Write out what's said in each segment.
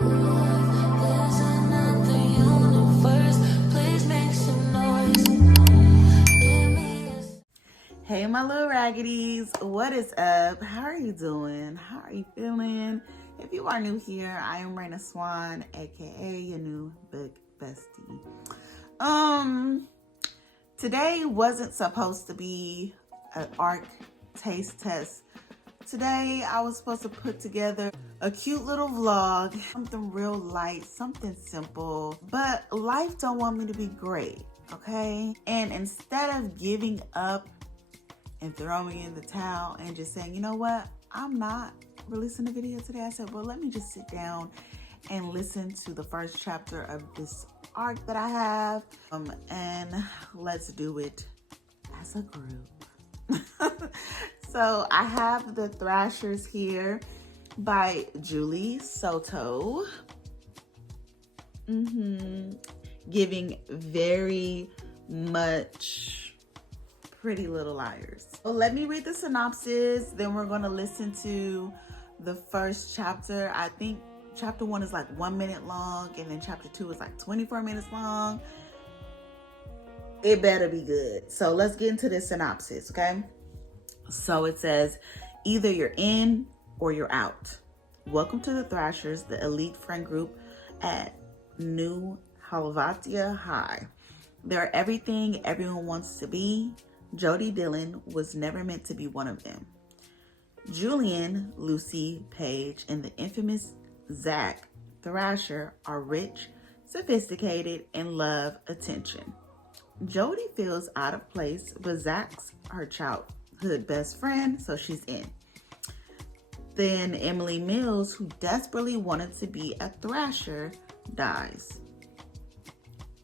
There's another universe. Please make some noise. Give me a... Hey, my little raggities, what is up? How are you doing? How are you feeling? If you are new here, I am Raina Swan, aka your new book bestie. Today wasn't supposed to be an ARC taste test. Today I was supposed to put together a cute little vlog, something real light, something simple, but life don't want me to be great, okay? And instead of giving up and throwing in the towel and just saying, you know what, I'm not releasing a video today, I said, well, let me just sit down and listen to the first chapter of this arc that I have, and let's do it as a group. So I have the Thrashers here by Julie Soto. Giving very much Pretty Little Liars. Well, let me read the synopsis, then we're going to listen to the first chapter. I think chapter 1 is like 1 minute long, and then chapter 2 is like 24 minutes long. It better be good. So let's get into the synopsis, okay? So it says, either you're in or you're out. Welcome to the Thrashers, the elite friend group at New Halvatia High. They're everything everyone wants to be. Jody Dillon was never meant to be one of them. Julian, Lucy, Paige, and the infamous Zach Thrasher are rich, sophisticated, and love attention. Jody feels out of place, but Zach's her childhood best friend, so she's in. Then Emily Mills, who desperately wanted to be a Thrasher, dies.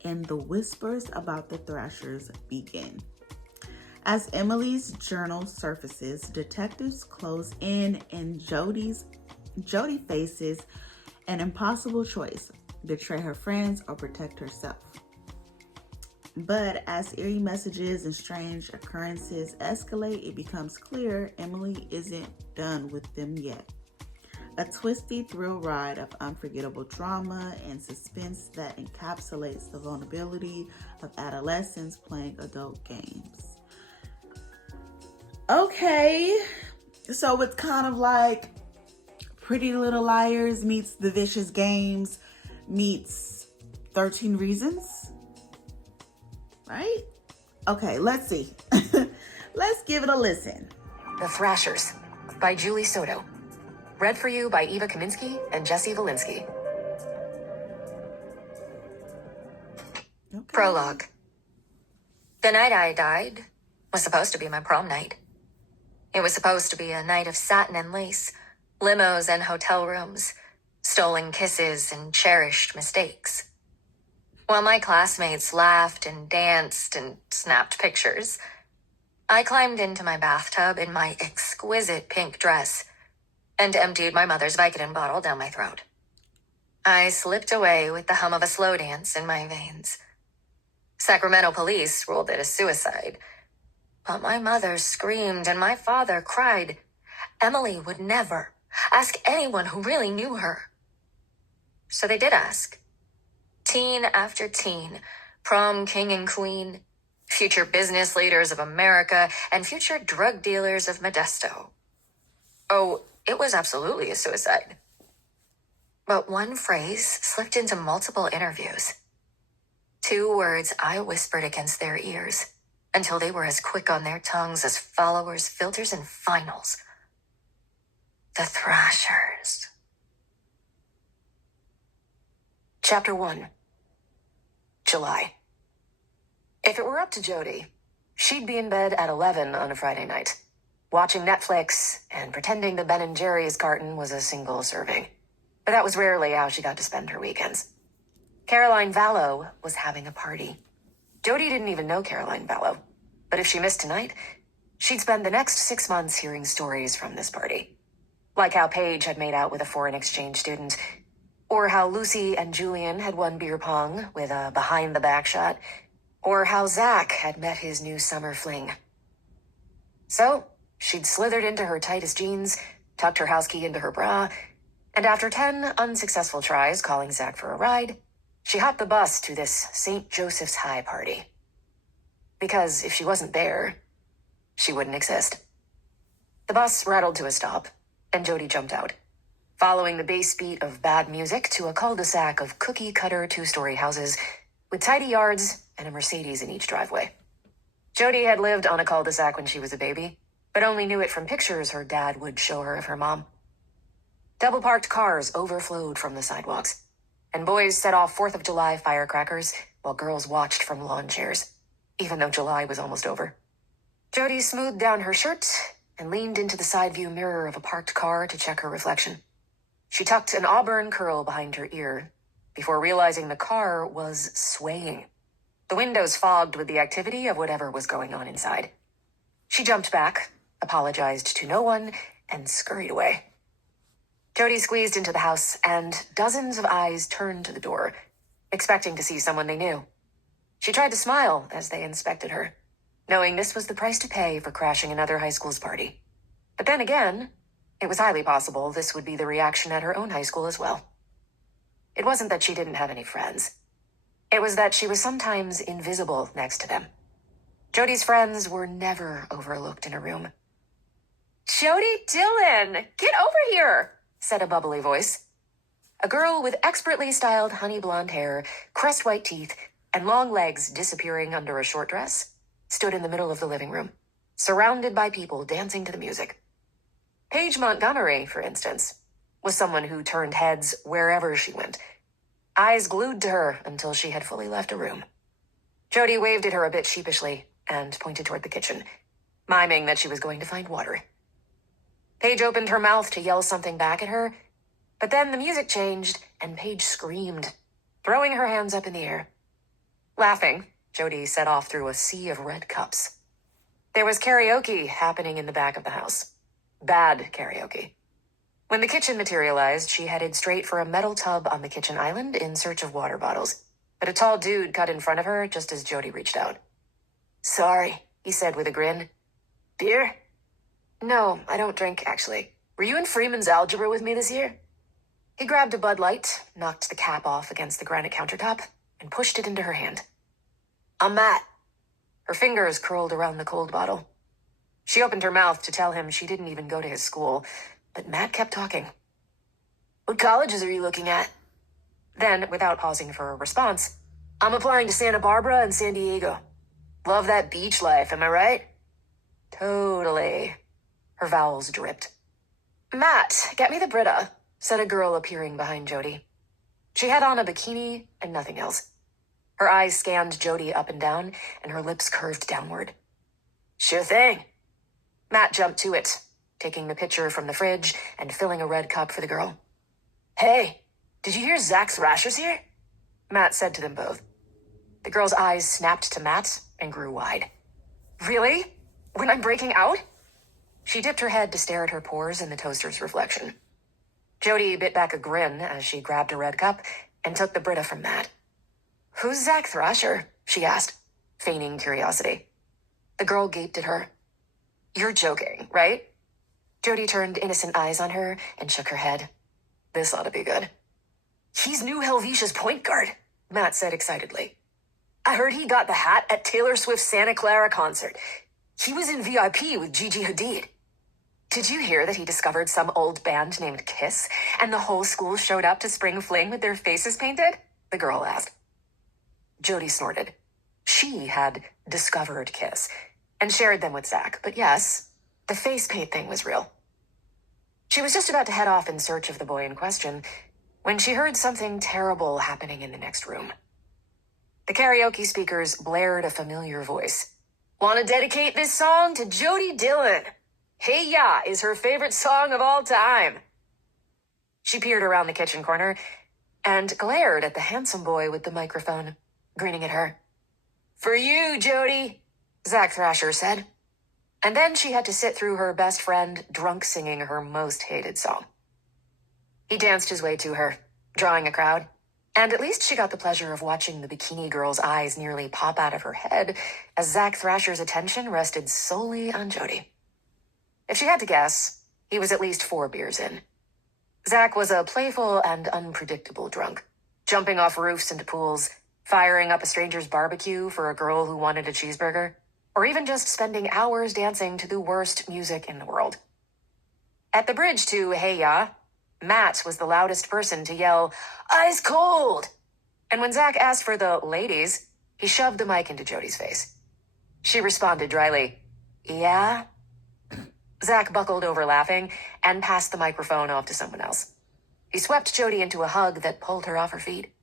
And the whispers about the Thrashers begin. As Emily's journal surfaces, detectives close in, and Jody faces an impossible choice: betray her friends or protect herself. But as eerie messages and strange occurrences escalate, it becomes clear Emily isn't done with them yet. A twisty thrill ride of unforgettable drama and suspense that encapsulates the vulnerability of adolescents playing adult games. Okay, so it's kind of like Pretty Little Liars meets The Vicious Games meets 13 Reasons, right? Okay, let's see. Let's give it a listen. The Thrashers by Julie Soto. Read for you by Eva Kaminsky and Jesse Valinsky. Okay. Prologue. The night I died was supposed to be my prom night. It was supposed to be a night of satin and lace, limos and hotel rooms, stolen kisses and cherished mistakes. While my classmates laughed and danced and snapped pictures, I climbed into my bathtub in my exquisite pink dress and emptied my mother's Vicodin bottle down my throat. I slipped away with the hum of a slow dance in my veins. Sacramento police ruled it a suicide, but my mother screamed and my father cried. Emily would never ask anyone who really knew her. So they did ask. Teen after teen, prom king and queen, future business leaders of America, and future drug dealers of Modesto. Oh, it was absolutely a suicide. But one phrase slipped into multiple interviews. 2 words I whispered against their ears until they were as quick on their tongues as followers, filters, and finals. The Thrashers. Chapter 1. July. If it were up to Jody, she'd be in bed at 11 on a Friday night, watching Netflix and pretending the Ben & Jerry's carton was a single serving. But that was rarely how she got to spend her weekends. Caroline Vallow was having a party. Jody didn't even know Caroline Vallow, but if she missed tonight, she'd spend the next 6 months hearing stories from this party. Like how Paige had made out with a foreign exchange student, or how Lucy and Julian had won beer pong with a behind-the-back shot, or how Zach had met his new summer fling. So she'd slithered into her tightest jeans, tucked her house key into her bra, And after 10 unsuccessful tries calling Zach for a ride, she hopped the bus to this St. Joseph's High party. Because if she wasn't there, she wouldn't exist. The bus rattled to a stop, and Jody jumped out, following the bass beat of bad music to a cul-de-sac of cookie-cutter two-story houses with tidy yards and a Mercedes in each driveway. Jody had lived on a cul-de-sac when she was a baby, but only knew it from pictures her dad would show her of her mom. Double-parked cars overflowed from the sidewalks, and boys set off 4th of July firecrackers while girls watched from lawn chairs, even though July was almost over. Jody smoothed down her shirt and leaned into the side view mirror of a parked car to check her reflection. She tucked an auburn curl behind her ear before realizing the car was swaying, the windows fogged with the activity of whatever was going on inside. She jumped back, apologized to no one, and scurried away. Jody squeezed into the house, and dozens of eyes turned to the door, expecting to see someone they knew. She tried to smile as they inspected her, knowing this was the price to pay for crashing another high school's party. But then again, it was highly possible this would be the reaction at her own high school as well. It wasn't that she didn't have any friends. It was that she was sometimes invisible next to them. Jody's friends were never overlooked in a room. "Jody Dillon, get over here," said a bubbly voice. A girl with expertly styled honey blonde hair, crest white teeth, and long legs disappearing under a short dress stood in the middle of the living room, surrounded by people dancing to the music. Paige Montgomery, for instance, was someone who turned heads wherever she went, eyes glued to her until she had fully left a room. Jody waved at her a bit sheepishly and pointed toward the kitchen, miming that she was going to find water. Paige opened her mouth to yell something back at her, but then the music changed and Paige screamed, throwing her hands up in the air. Laughing, Jody set off through a sea of red cups. There was karaoke happening in the back of the house. Bad karaoke. When the kitchen materialized, she headed straight for a metal tub on the kitchen island in search of water bottles, but a tall dude cut in front of her just as Jody reached out. "Sorry," he said with a grin. "Beer?" "No, I don't drink, actually. Were you in Freeman's algebra with me this year?" He grabbed a Bud Light, knocked the cap off against the granite countertop, and pushed it into her hand. "I'm Matt." Her fingers curled around the cold bottle. She opened her mouth to tell him she didn't even go to his school, but Matt kept talking. "What colleges are you looking at?" Then, without pausing for a response, "I'm applying to Santa Barbara and San Diego. Love that beach life, am I right?" "Totally." Her vowels dripped. "Matt, get me the Brita," said a girl appearing behind Jody. She had on a bikini and nothing else. Her eyes scanned Jody up and down, and her lips curved downward. "Sure thing." Matt jumped to it, taking the pitcher from the fridge and filling a red cup for the girl. "Hey, did you hear Zach Thrashers here?" Matt said to them both. The girl's eyes snapped to Matt and grew wide. "Really? When I'm breaking out?" She dipped her head to stare at her pores in the toaster's reflection. Jody bit back a grin as she grabbed a red cup and took the Brita from Matt. "Who's Zach Thrasher?" she asked, feigning curiosity. The girl gaped at her. "You're joking, right?" Jody turned innocent eyes on her and shook her head. "This ought to be good." "He's new Helvetia's point guard," Matt said excitedly. "I heard he got the hat at Taylor Swift's Santa Clara concert. He was in VIP with Gigi Hadid." "Did you hear that he discovered some old band named Kiss, and the whole school showed up to spring fling with their faces painted?" the girl asked. Jody snorted. She had discovered Kiss and shared them with Zach, but yes, the face paint thing was real. She was just about to head off in search of the boy in question when she heard something terrible happening in the next room. The karaoke speakers blared a familiar voice. "Want to dedicate this song to Jody Dillon. Hey Ya is her favorite song of all time." She peered around the kitchen corner and glared at the handsome boy with the microphone, grinning at her. "For you, Jody," Zach Thrasher said. And then she had to sit through her best friend drunk singing her most hated song. He danced his way to her, drawing a crowd, and at least she got the pleasure of watching the bikini girl's eyes nearly pop out of her head as Zach Thrasher's attention rested solely on Jody. If she had to guess, he was at least 4 beers in. Zach was a playful and unpredictable drunk, jumping off roofs into pools, firing up a stranger's barbecue for a girl who wanted a cheeseburger, or even just spending hours dancing to the worst music in the world. At the bridge to Hey Ya, Matt was the loudest person to yell, "Ice cold!" And when Zach asked for the ladies, he shoved the mic into Jody's face. She responded dryly, "Yeah?" Zach buckled over laughing and passed the microphone off to someone else. He swept Jody into a hug that pulled her off her feet.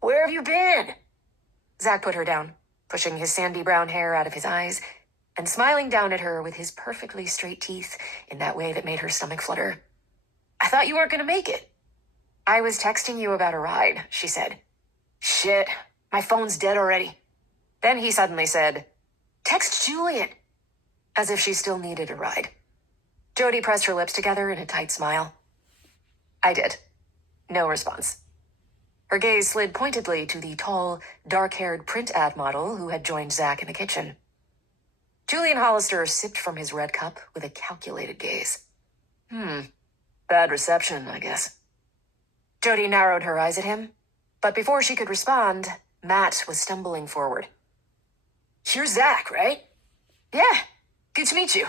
"Where have you been?" Zach put her down, pushing his sandy brown hair out of his eyes and smiling down at her with his perfectly straight teeth in that way that made her stomach flutter. "I thought you weren't going to make it." "I was texting you about a ride," she said. "Shit, my phone's dead already." Then he suddenly said, "Text Julian," as if she still needed a ride. Jody pressed her lips together in a tight smile. "I did." No response. Her gaze slid pointedly to the tall, dark-haired print ad model who had joined Zach in the kitchen. Julian Hollister sipped from his red cup with a calculated gaze. Bad reception, I guess." Jody narrowed her eyes at him, but before she could respond, Matt was stumbling forward. "You're Zach, right?" "Yeah, good to meet you."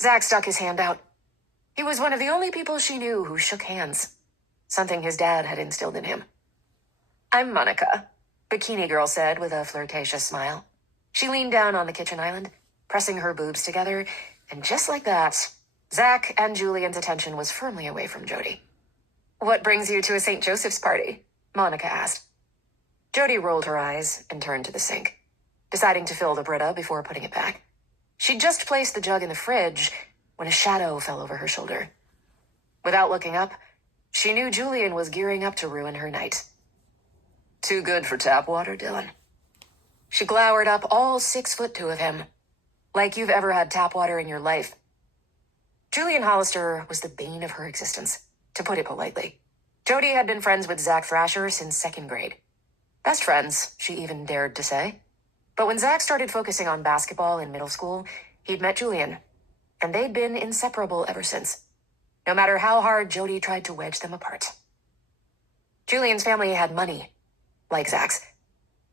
Zach stuck his hand out. He was one of the only people she knew who shook hands, something his dad had instilled in him. "I'm Monica," Bikini Girl said with a flirtatious smile. She leaned down on the kitchen island, pressing her boobs together, and just like that, Zach and Julian's attention was firmly away from Jody. "What brings you to a St. Joseph's party?" Monica asked. Jody rolled her eyes and turned to the sink, deciding to fill the Brita before putting it back. She'd just placed the jug in the fridge when a shadow fell over her shoulder. Without looking up, she knew Julian was gearing up to ruin her night. "Too good for tap water, Dylan?" She glowered up all 6'2" of him, like you've ever had tap water in your life. Julian Hollister was the bane of her existence, to put it politely. Jody had been friends with Zach Thrasher since 2nd grade. Best friends, she even dared to say. But when Zach started focusing on basketball in middle school, he'd met Julian, and they'd been inseparable ever since, no matter how hard Jody tried to wedge them apart. Julian's family had money, like Zach's.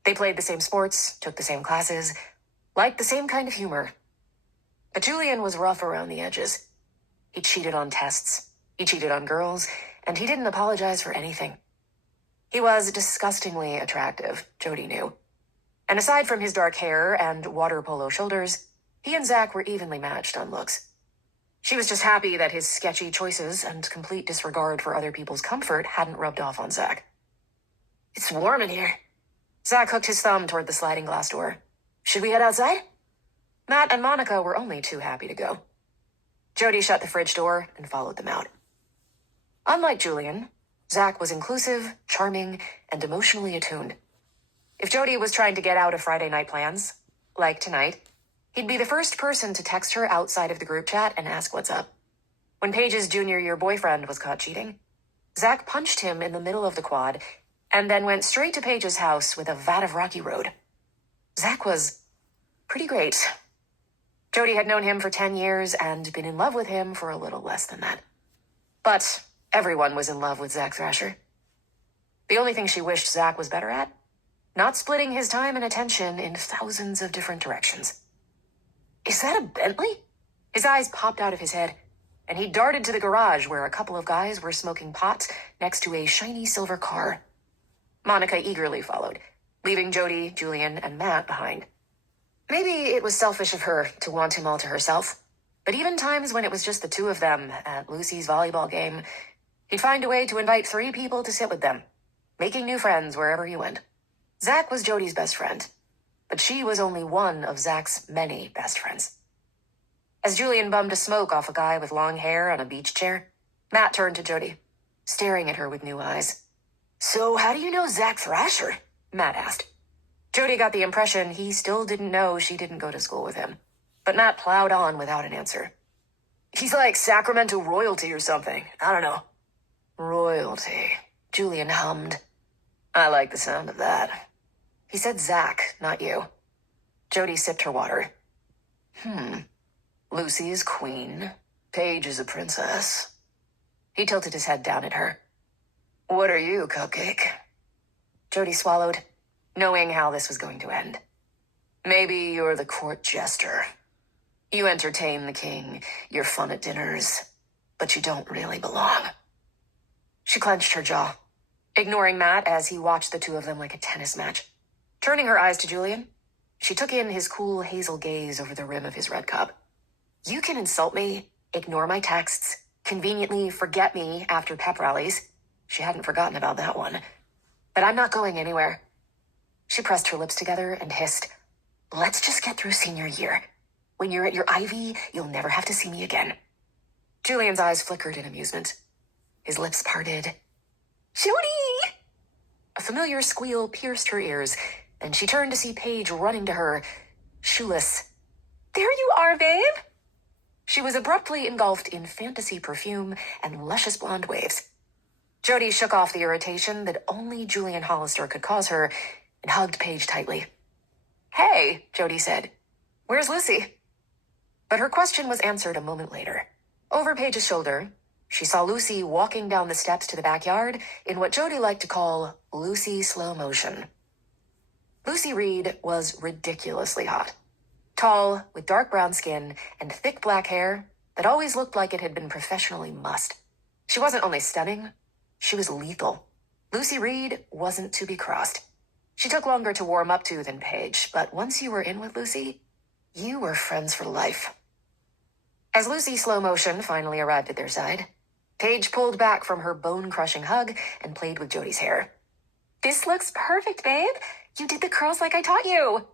They played the same sports, took the same classes, liked the same kind of humor. But Julian was rough around the edges. He cheated on tests, he cheated on girls, and he didn't apologize for anything. He was disgustingly attractive, Jody knew. And aside from his dark hair and water polo shoulders, he and Zach were evenly matched on looks. She was just happy that his sketchy choices and complete disregard for other people's comfort hadn't rubbed off on Zach. "It's warm in here." Zach hooked his thumb toward the sliding glass door. "Should we head outside?" Matt and Monica were only too happy to go. Jody shut the fridge door and followed them out. Unlike Julian, Zach was inclusive, charming, and emotionally attuned. If Jody was trying to get out of Friday night plans, like tonight, he'd be the first person to text her outside of the group chat and ask what's up. When Paige's junior year boyfriend was caught cheating, Zach punched him in the middle of the quad and then went straight to Paige's house with a vat of Rocky Road. Zach was pretty great. Jody had known him for 10 years and been in love with him for a little less than that. But everyone was in love with Zach Thrasher. The only thing she wished Zach was better at? Not splitting his time and attention in thousands of different directions. "Is that a Bentley?" His eyes popped out of his head, and he darted to the garage where a couple of guys were smoking pot next to a shiny silver car. Monica eagerly followed, leaving Jody, Julian, and Matt behind. Maybe it was selfish of her to want him all to herself, but even times when it was just the two of them at Lucy's volleyball game, he'd find a way to invite 3 people to sit with them, making new friends wherever he went. Zach was Jody's best friend, but she was only one of Zach's many best friends. As Julian bummed a smoke off a guy with long hair on a beach chair, Matt turned to Jody, staring at her with new eyes. "So how do you know Zach Thrasher?" Matt asked. Jody got the impression he still didn't know she didn't go to school with him, but Matt plowed on without an answer. "He's like Sacramento royalty or something. I don't know." "Royalty," Julian hummed. "I like the sound of that." He said Zach, not you. Jody sipped her water. Lucy is queen. Paige is a princess. He tilted his head down at her. What are you, Cupcake? Jody swallowed, knowing how this was going to end. Maybe you're the court jester. You entertain the king, you're fun at dinners, but you don't really belong. She clenched her jaw, ignoring Matt as he watched the two of them like a tennis match. Turning her eyes to Julian, she took in his cool hazel gaze over the rim of his red cup. You can insult me, ignore my texts, conveniently forget me after pep rallies. She hadn't forgotten about that one. But I'm not going anywhere. She pressed her lips together and hissed, Let's just get through senior year. When you're at your Ivy, you'll never have to see me again. Julian's eyes flickered in amusement. His lips parted. Jody! A familiar squeal pierced her ears, and she turned to see Paige running to her, shoeless. There you are, babe! She was abruptly engulfed in fantasy perfume and luscious blonde waves. Jody shook off the irritation that only Julian Hollister could cause her and hugged Paige tightly. Hey, Jody said. Where's Lucy? But her question was answered a moment later. Over Paige's shoulder, she saw Lucy walking down the steps to the backyard in what Jody liked to call Lucy slow motion. Lucy Reed was ridiculously hot. Tall, with dark brown skin and thick black hair that always looked like it had been professionally mussed. She wasn't only stunning, she was lethal. Lucy Reed wasn't to be crossed. She took longer to warm up to than Paige, but once you were in with Lucy, you were friends for life. As Lucy slow motion finally arrived at their side, Paige pulled back from her bone-crushing hug and played with Jody's hair. This looks perfect, babe. You did the curls like I taught you.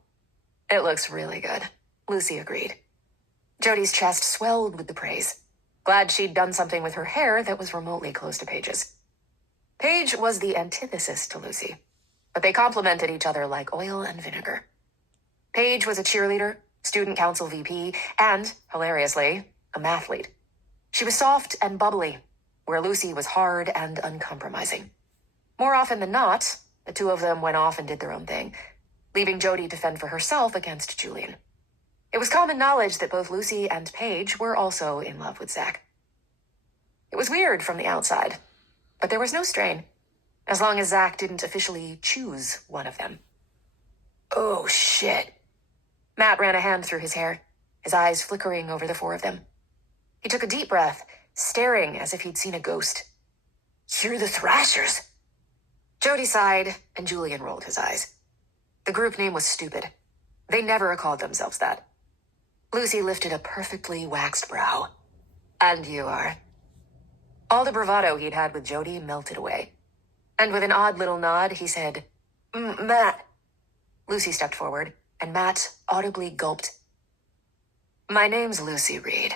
It looks really good, Lucy agreed. Jody's chest swelled with the praise. Glad she'd done something with her hair that was remotely close to Paige's. Paige was the antithesis to Lucy, but they complemented each other like oil and vinegar. Paige was a cheerleader, student council VP, and, hilariously, a mathlete. She was soft and bubbly, where Lucy was hard and uncompromising. More often than not, the two of them went off and did their own thing, leaving Jody to fend for herself against Julian. It was common knowledge that both Lucy and Paige were also in love with Zach. It was weird from the outside, but there was no strain, as long as Zach didn't officially choose one of them. Oh, shit. Matt ran a hand through his hair, his eyes flickering over the four of them. He took a deep breath, staring as if he'd seen a ghost. You're the Thrashers. Jody sighed, and Julian rolled his eyes. The group name was stupid. They never called themselves that. Lucy lifted a perfectly waxed brow. And you are. All the bravado he'd had with Jody melted away. And with an odd little nod, he said, Matt. Lucy stepped forward, and Matt audibly gulped. My name's Lucy Reed.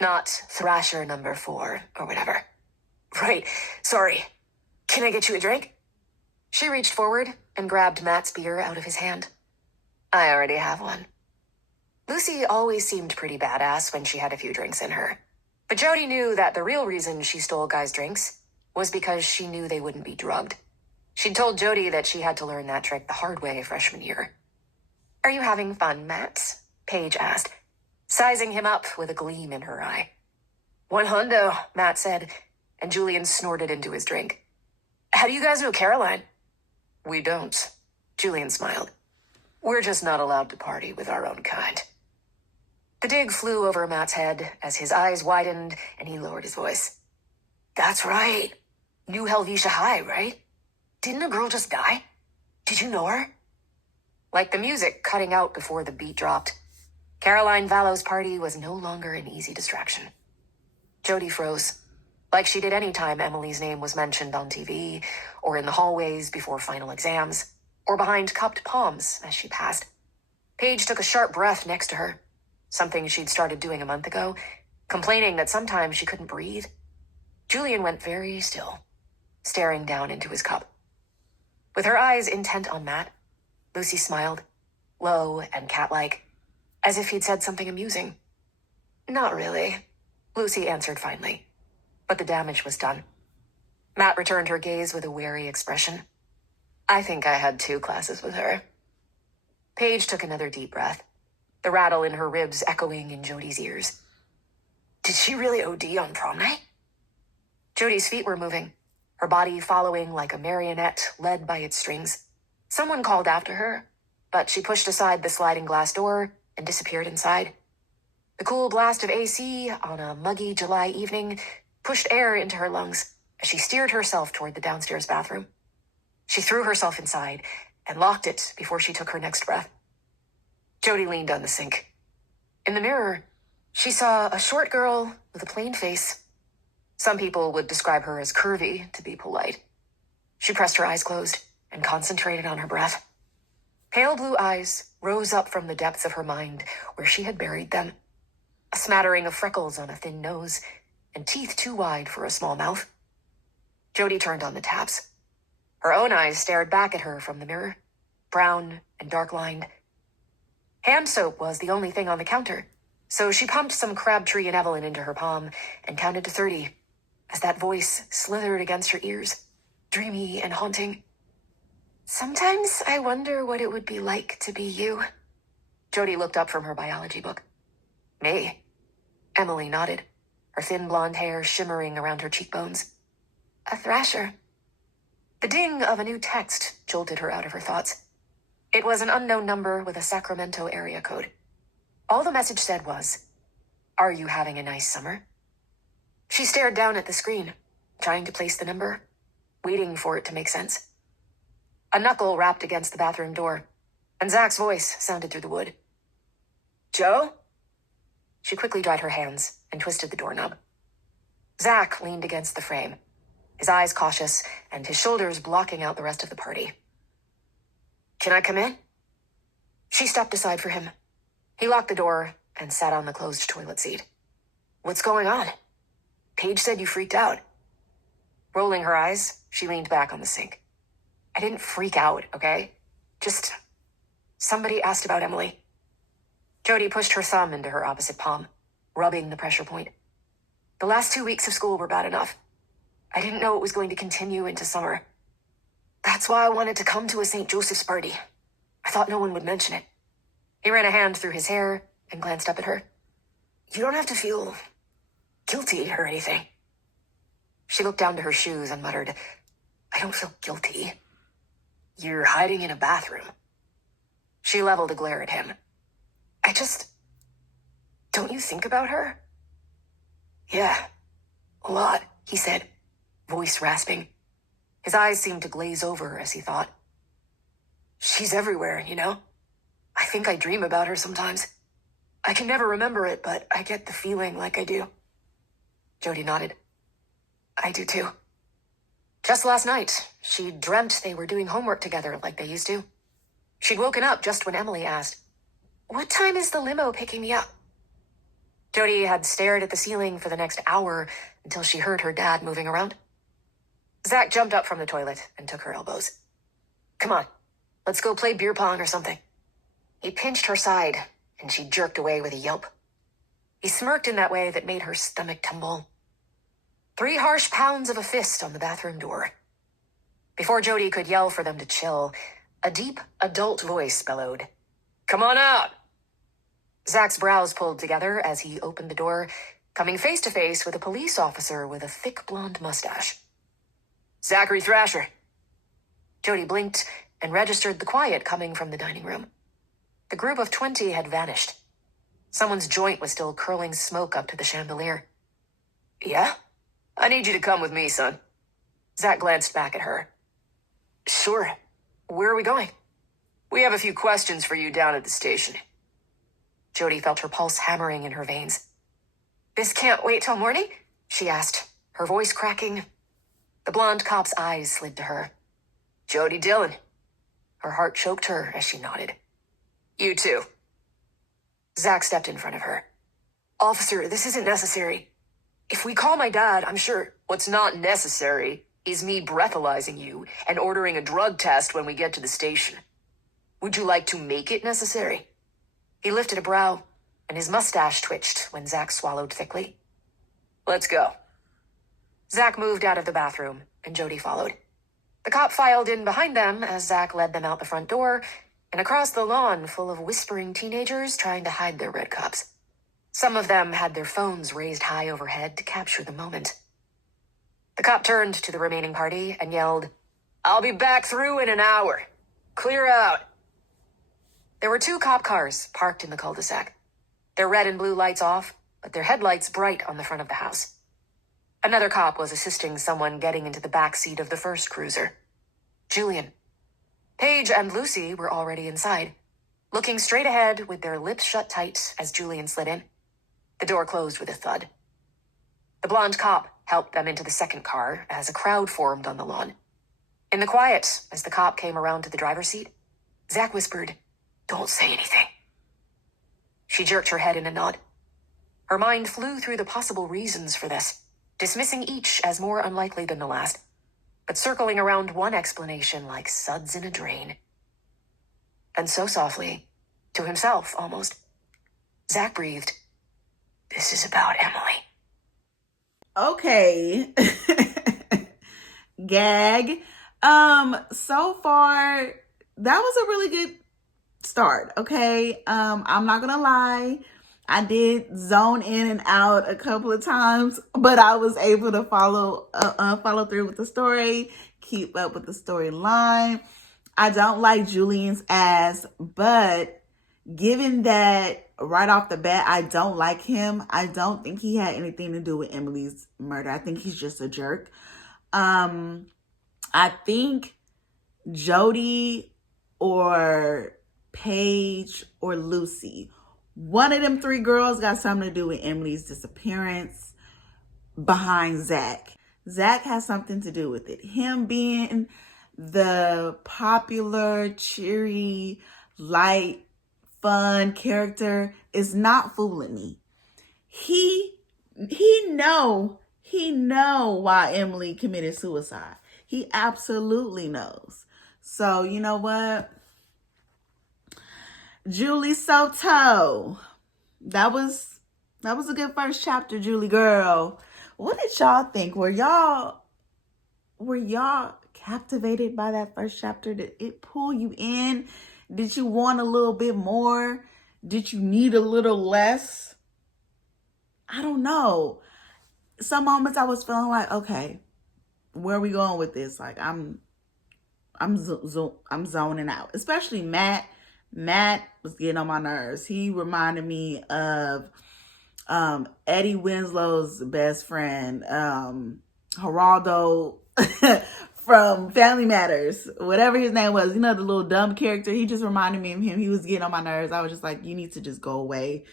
Not Thrasher number 4, or whatever. Right, sorry. Can I get you a drink? She reached forward and grabbed Matt's beer out of his hand. I already have one. Lucy always seemed pretty badass when she had a few drinks in her. But Jody knew that the real reason she stole guys' drinks was because she knew they wouldn't be drugged. She'd told Jody that she had to learn that trick the hard way freshman year. Are you having fun, Matt? Paige asked, sizing him up with a gleam in her eye. One hundo, Matt said, and Julian snorted into his drink. How do you guys know Caroline? We don't, Julian smiled. We're just not allowed to party with our own kind. The dig flew over Matt's head as his eyes widened and he lowered his voice. That's right. New Helvetia High, right? Didn't a girl just die? Did you know her? Like the music cutting out before the beat dropped, Caroline Vallow's party was no longer an easy distraction. Jody froze, like she did any time Emily's name was mentioned on TV, or in the hallways before final exams, or behind cupped palms as she passed. Paige took a sharp breath next to her, something she'd started doing a month ago, complaining that sometimes she couldn't breathe. Julian went very still, staring down into his cup. With her eyes intent on Matt, Lucy smiled, low and cat-like, as if he'd said something amusing. Not really, Lucy answered finally, but the damage was done. Matt returned her gaze with a wary expression. I think I had 2 classes with her. Paige took another deep breath, the rattle in her ribs echoing in Jody's ears. Did she really OD on prom night? Jody's feet were moving, her body following like a marionette led by its strings. Someone called after her, but she pushed aside the sliding glass door and disappeared inside. The cool blast of AC on a muggy July evening pushed air into her lungs as she steered herself toward the downstairs bathroom. She threw herself inside and locked it before she took her next breath. Jody leaned on the sink. In the mirror, she saw a short girl with a plain face. Some people would describe her as curvy, to be polite. She pressed her eyes closed and concentrated on her breath. Pale blue eyes rose up from the depths of her mind where she had buried them. A smattering of freckles on a thin nose and teeth too wide for a small mouth. Jody turned on the taps. Her own eyes stared back at her from the mirror, brown and dark-lined. Hand soap was the only thing on the counter, so she pumped some Crabtree and Evelyn into her palm and counted to 30 as that voice slithered against her ears, dreamy and haunting. Sometimes I wonder what it would be like to be you. Jody looked up from her biology book. Me? Emily nodded, her thin blonde hair shimmering around her cheekbones. A Thrasher. The ding of a new text jolted her out of her thoughts. It was an unknown number with a Sacramento area code. All the message said was, "Are you having a nice summer?" She stared down at the screen, trying to place the number, waiting for it to make sense. A knuckle rapped against the bathroom door, and Zach's voice sounded through the wood. Joe? She quickly dried her hands and twisted the doorknob. Zach leaned against the frame, his eyes cautious and his shoulders blocking out the rest of the party. Can I come in? She stepped aside for him. He locked the door and sat on the closed toilet seat. What's going on? Paige said you freaked out. Rolling her eyes, she leaned back on the sink. I didn't freak out, okay? Just, somebody asked about Emily. Jody pushed her thumb into her opposite palm, rubbing the pressure point. The last 2 weeks of school were bad enough. I didn't know it was going to continue into summer. That's why I wanted to come to a St. Joseph's party. I thought no one would mention it. He ran a hand through his hair and glanced up at her. You don't have to feel guilty or anything. She looked down to her shoes and muttered, I don't feel guilty. You're hiding in a bathroom. She leveled a glare at him. Don't you think about her? Yeah, a lot, he said, voice rasping. His eyes seemed to glaze over as he thought. She's everywhere, you know? I think I dream about her sometimes. I can never remember it, but I get the feeling like I do. Jody nodded. I do too. Just last night, she dreamt they were doing homework together like they used to. She'd woken up just when Emily asked, What time is the limo picking me up? Jody had stared at the ceiling for the next hour until she heard her dad moving around. Zach jumped up from the toilet and took her elbows. Come on, let's go play beer pong or something. He pinched her side, and she jerked away with a yelp. He smirked in that way that made her stomach tumble. 3 harsh pounds of a fist on the bathroom door. Before Jody could yell for them to chill, a deep, adult voice bellowed, Come on out! Zach's brows pulled together as he opened the door, coming face to face with a police officer with a thick blonde mustache. Zachary Thrasher. Jody blinked and registered the quiet coming from the dining room. The group of 20 had vanished. Someone's joint was still curling smoke up to the chandelier. Yeah? I need you to come with me, son. Zach glanced back at her. Sure. Where are we going? We have a few questions for you down at the station. Jody felt her pulse hammering in her veins. This can't wait till morning? She asked, her voice cracking. The blonde cop's eyes slid to her. Jody Dillon. Her heart choked her as she nodded. You too. Zach stepped in front of her. Officer, this isn't necessary. If we call my dad, I'm sure. What's not necessary is me breathalyzing you and ordering a drug test when we get to the station. Would you like to make it necessary? He lifted a brow, and his mustache twitched when Zach swallowed thickly. Let's go. Zach moved out of the bathroom, and Jody followed. The cop filed in behind them as Zach led them out the front door and across the lawn full of whispering teenagers trying to hide their red cups. Some of them had their phones raised high overhead to capture the moment. The cop turned to the remaining party and yelled, "I'll be back through in an hour. Clear out." There were 2 cop cars parked in the cul-de-sac, their red and blue lights off, but their headlights bright on the front of the house. Another cop was assisting someone getting into the back seat of the first cruiser. Julian. Paige and Lucy were already inside, looking straight ahead with their lips shut tight as Julian slid in. The door closed with a thud. The blonde cop helped them into the second car as a crowd formed on the lawn. In the quiet, as the cop came around to the driver's seat, Zach whispered, "Don't say anything." She jerked her head in a nod. Her mind flew through the possible reasons for this, dismissing each as more unlikely than the last, but circling around one explanation like suds in a drain. And so softly, to himself almost, Zach breathed, "This is about Emily." Okay. Gag. So far, that was a really good start. Okay. I'm not gonna lie. I did zone in and out a couple of times, but I was able to follow through with the story, keep up with the storyline. I don't like Julian's ass, but given that right off the bat, I don't like him. I don't think he had anything to do with Emily's murder. I think he's just a jerk. I think Jody or Paige or Lucy, one of them 3 girls got something to do with Emily's disappearance behind Zach. Zach has something to do with it. Him being the popular, cheery, light, fun character is not fooling me. He know why Emily committed suicide. He absolutely knows. So you know what? Julie Soto. That was a good first chapter, Julie girl. What did y'all think? Were y'all captivated by that first chapter? Did it pull you in? Did you want a little bit more? Did you need a little less? I don't know. Some moments I was feeling like, okay, where are we going with this? Like I'm zoning out. Especially Matt. Matt was getting on my nerves. He reminded me of Eddie Winslow's best friend, Geraldo from Family Matters, whatever his name was. You know, the little dumb character. He just reminded me of him. He was getting on my nerves. I was just like, you need to just go away.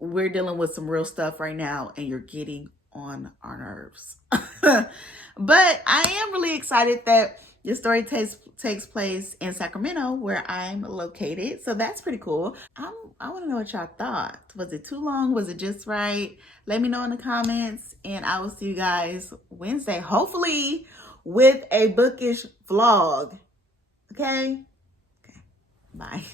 We're dealing with some real stuff right now, and you're getting on our nerves. But I am really excited that the story takes place in Sacramento, where I'm located. So that's pretty cool. I want to know what y'all thought. Was it too long? Was it just right? Let me know in the comments, and I will see you guys Wednesday, hopefully with a bookish vlog. Okay? Okay. Bye.